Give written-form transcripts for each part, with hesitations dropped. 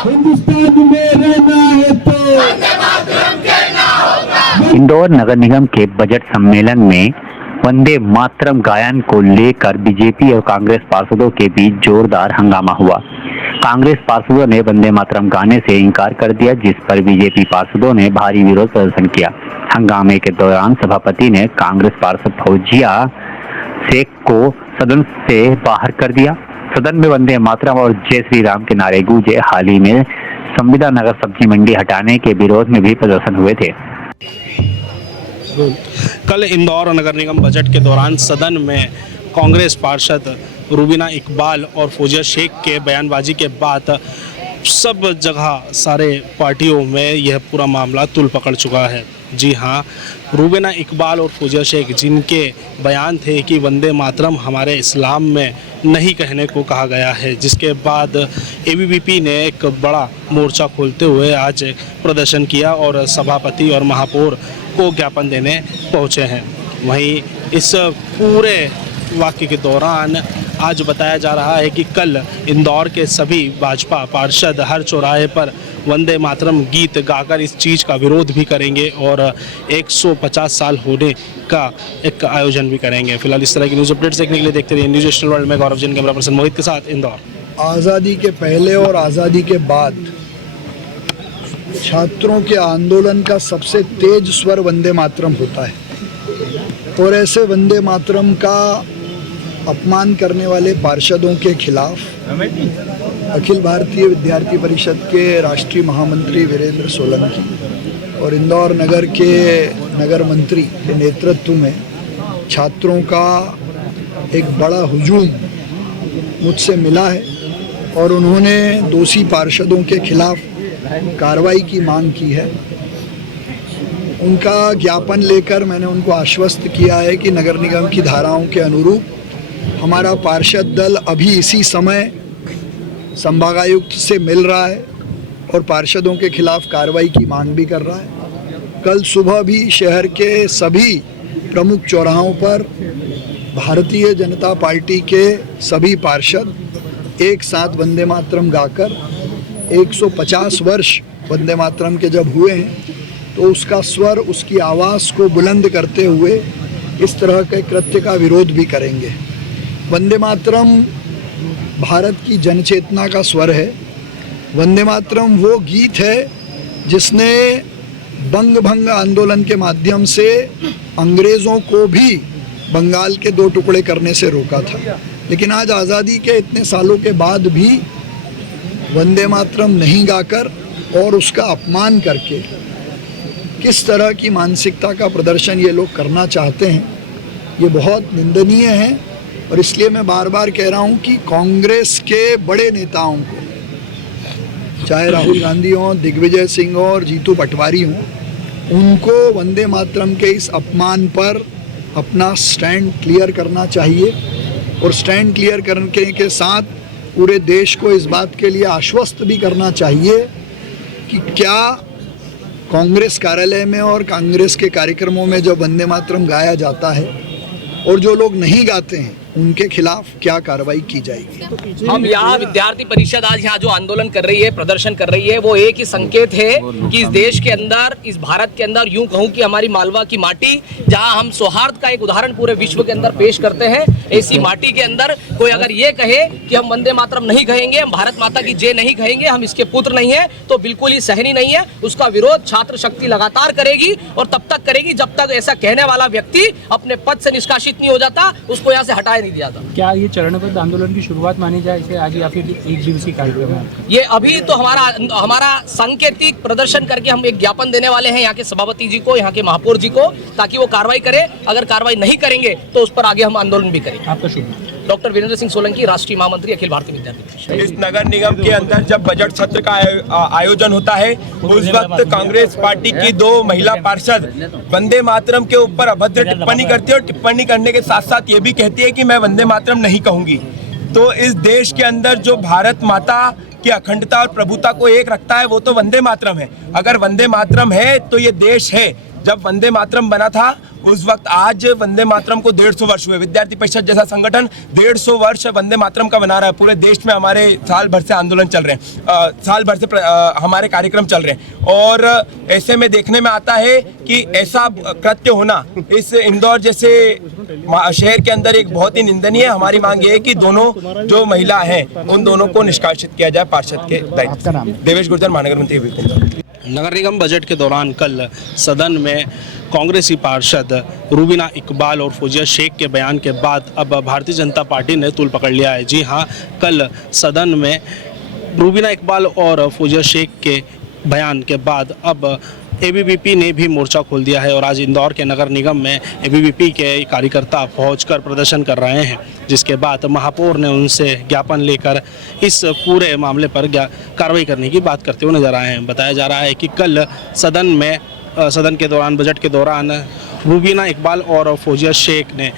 हिंदुस्तान में रहना है तो इंदौर नगर निगम के बजट सम्मेलन में वंदे मातरम गायन को लेकर बीजेपी और कांग्रेस पार्षदों के बीच जोरदार हंगामा हुआ। कांग्रेस पार्षदों ने वंदे मातरम गाने से इनकार कर दिया, जिस पर बीजेपी पार्षदों ने भारी विरोध प्रदर्शन किया। हंगामे के दौरान सभापति ने कांग्रेस पार्षद फौजिया शेख को सदन से बाहर कर दिया। सदन में वंदे मातरम और जय श्री राम के नारे गूंजे। हाल ही में संविदा नगर सब्जी मंडी हटाने के विरोध में भी प्रदर्शन हुए थे। कल इंदौर नगर निगम बजट के दौरान सदन में कांग्रेस पार्षद रूबीना इकबाल और फौजिया शेख के बयानबाजी के बाद सब जगह सारे पार्टियों में यह पूरा मामला तूल पकड़ चुका है। जी हाँ, रूबीना इकबाल और फौजिया शेख जिनके बयान थे कि वंदे मातरम हमारे इस्लाम में नहीं कहने को कहा गया है, जिसके बाद एबीवीपी ने एक बड़ा मोर्चा खोलते हुए आज प्रदर्शन किया और सभापति और महापौर को ज्ञापन देने पहुंचे हैं। वहीं इस पूरे वाक़ये के दौरान आज बताया जा रहा है कि कल इंदौर के सभी भाजपा पार्षद हर चौराहे पर वंदे मातरम गीत गाकर इस चीज़ का विरोध भी करेंगे और 150 साल होने का एक आयोजन भी करेंगे। फिलहाल इस तरह की न्यूज़ अपडेट्स देखने के लिए देखते रहिए न्यूज़ नेशनल वर्ल्ड में। गौरव जैन, कैमरा पर्सन मोहित के साथ, इंदौर। आज़ादी के पहले और आज़ादी के बाद छात्रों के आंदोलन का सबसे तेज स्वर वंदे मातरम होता है और ऐसे वंदे मातरम का अपमान करने वाले पार्षदों के खिलाफ अखिल भारतीय विद्यार्थी परिषद के राष्ट्रीय महामंत्री वीरेंद्र सोलंकी और इंदौर नगर के नगर मंत्री के नेतृत्व में छात्रों का एक बड़ा हुजूम मुझसे मिला है और उन्होंने दोषी पार्षदों के खिलाफ कार्रवाई की मांग की है। उनका ज्ञापन लेकर मैंने उनको आश्वस्त किया है कि नगर निगम की धाराओं के अनुरूप हमारा पार्षद दल अभी इसी समय संभागायुक्त से मिल रहा है और पार्षदों के खिलाफ कार्रवाई की मांग भी कर रहा है। कल सुबह भी शहर के सभी प्रमुख चौराहों पर भारतीय जनता पार्टी के सभी पार्षद एक साथ वंदे मातरम गाकर 150 वर्ष वंदे मातरम के जब हुए हैं तो उसका स्वर, उसकी आवाज़ को बुलंद करते हुए इस तरह के कृत्य का विरोध भी करेंगे। वंदे मातरम भारत की जनचेतना का स्वर है। वंदे मातरम वो गीत है जिसने बंग भंग आंदोलन के माध्यम से अंग्रेज़ों को भी बंगाल के 2 टुकड़े करने से रोका था। लेकिन आज आज़ादी के इतने सालों के बाद भी वंदे मातरम नहीं गाकर और उसका अपमान करके किस तरह की मानसिकता का प्रदर्शन ये लोग करना चाहते हैं, ये बहुत निंदनीय है। और इसलिए मैं बार बार कह रहा हूँ कि कांग्रेस के बड़े नेताओं को, चाहे राहुल गांधी हों, दिग्विजय सिंह हों और जीतू पटवारी हों, उनको वंदे मातरम के इस अपमान पर अपना स्टैंड क्लियर करना चाहिए और स्टैंड क्लियर करने के साथ पूरे देश को इस बात के लिए आश्वस्त भी करना चाहिए कि क्या कांग्रेस कार्यालय में और कांग्रेस के कार्यक्रमों में जब वंदे मातरम गाया जाता है और जो लोग नहीं गाते हैं उनके खिलाफ क्या कार्रवाई की जाएगी। हम यहाँ विद्यार्थी परिषद आज यहाँ जो आंदोलन कर रही है, प्रदर्शन कर रही है, वो एक ही संकेत है कि इस देश के अंदर, इस भारत के अंदर, यूं कहूँ कि हमारी मालवा की माटी, जहाँ हम सौहार्द का एक उदाहरण पूरे विश्व के अंदर पेश करते हैं, ऐसी माटी के अंदर कोई अगर ये कहे कि हम वंदे मातरम नहीं कहेंगे, हम भारत माता की जय नहीं कहेंगे, हम इसके पुत्र नहीं है, तो बिल्कुल ही सहनीय नहीं है। उसका विरोध छात्र शक्ति लगातार करेगी और तब तक करेगी जब तक ऐसा कहने वाला व्यक्ति अपने पद से निष्कासित नहीं हो जाता, उसको यहाँ से हटाया नहीं दिया था। क्या ये चरणबद्ध आंदोलन की शुरुआत मानी जाए इसे आज या फिर एक दिवसीय कार्यक्रम है? ये अभी तो हमारा सांकेतिक प्रदर्शन करके हम एक ज्ञापन देने वाले हैं यहाँ के सभापति जी को, यहाँ के महापौर जी को, ताकि वो कार्रवाई करे। अगर कार्रवाई नहीं करेंगे तो उस पर आगे हम आंदोलन भी करेंगे। आपका शुभ नाम? डॉक्टर वीरेंद्र सिंह सोलंकी, राष्ट्रीय महामंत्री, अखिल भारतीय विद्यार्थी परिषद। इस नगर निगम के अंदर जब बजट सत्र का आयोजन होता है उस वक्त कांग्रेस पार्टी की 2 महिला पार्षद वंदे मातरम के ऊपर अभद्र टिप्पणी करती है और टिप्पणी करने के साथ साथ ये भी कहती है कि मैं वंदे मातरम नहीं कहूंगी। तो इस देश के अंदर जो भारत माता की अखंडता और प्रभुता को एक रखता है वो तो वंदे मातरम है। अगर वंदे मातरम है तो ये देश है, जब वंदे मातरम बना था उस वक्त, आज वंदे मातरम को 150 वर्ष हुए। विद्यार्थी परिषद जैसा संगठन 150 वर्ष वंदे मातरम का बना रहा है। पूरे देश में हमारे साल भर से आंदोलन चल रहे हैं, साल भर से हमारे कार्यक्रम चल रहे हैं, और ऐसे में देखने में आता है कि ऐसा कृत्य होना इस इंदौर जैसे शहर के अंदर एक बहुत ही निंदनीय है। हमारी मांग ये है कि दोनों जो महिला हैं उन दोनों को निष्कासित किया जाए पार्षद के दायित्व से। देवेश गुर्जर, महानगर मंत्री। नगर निगम बजट के दौरान कल सदन में कांग्रेसी पार्षद रूबीना इकबाल और फौजिया शेख के बयान के बाद अब भारतीय जनता पार्टी ने तूल पकड़ लिया है। जी हां, कल सदन में रूबीना इकबाल और फौजिया शेख के बयान के बाद अब एबीवीपी ने भी मोर्चा खोल दिया है और आज इंदौर के नगर निगम में एबीवीपी के कार्यकर्ता पहुंचकर प्रदर्शन कर रहे हैं, जिसके बाद महापौर ने उनसे ज्ञापन लेकर इस पूरे मामले पर कार्रवाई करने की बात करते हुए नजर आए हैं। बताया जा रहा है कि कल सदन के दौरान, बजट के दौरान रूबीना इकबाल और फौजिया शेख ने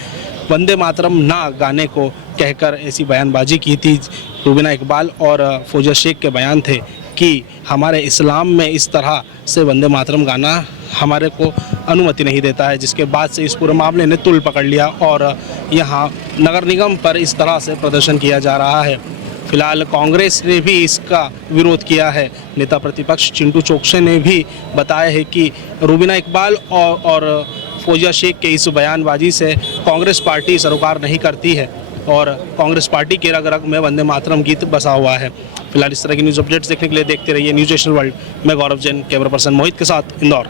वंदे मातरम ना गाने को कहकर ऐसी बयानबाजी की थी। रूबीना इकबाल और फौजिया शेख के बयान थे कि हमारे इस्लाम में इस तरह से वंदे मातरम गाना हमारे को अनुमति नहीं देता है, जिसके बाद से इस पूरे मामले ने तूल पकड़ लिया और यहाँ नगर निगम पर इस तरह से प्रदर्शन किया जा रहा है। फिलहाल कांग्रेस ने भी इसका विरोध किया है। नेता प्रतिपक्ष चिंटू चोकसे ने भी बताया है कि रूबीना इकबाल और फौजिया शेख के इस बयानबाजी से कांग्रेस पार्टी सरोकार नहीं करती है और कांग्रेस पार्टी के रग रग में वंदे मातरम गीत बसा हुआ है। फिलहाल इस तरह की न्यूज़ अपडेट्स देखने के लिए देखते रहिए न्यूज़ नेशन वर्ल्ड। मैं गौरव जैन, कैमरा पर्सन मोहित के साथ, इंदौर।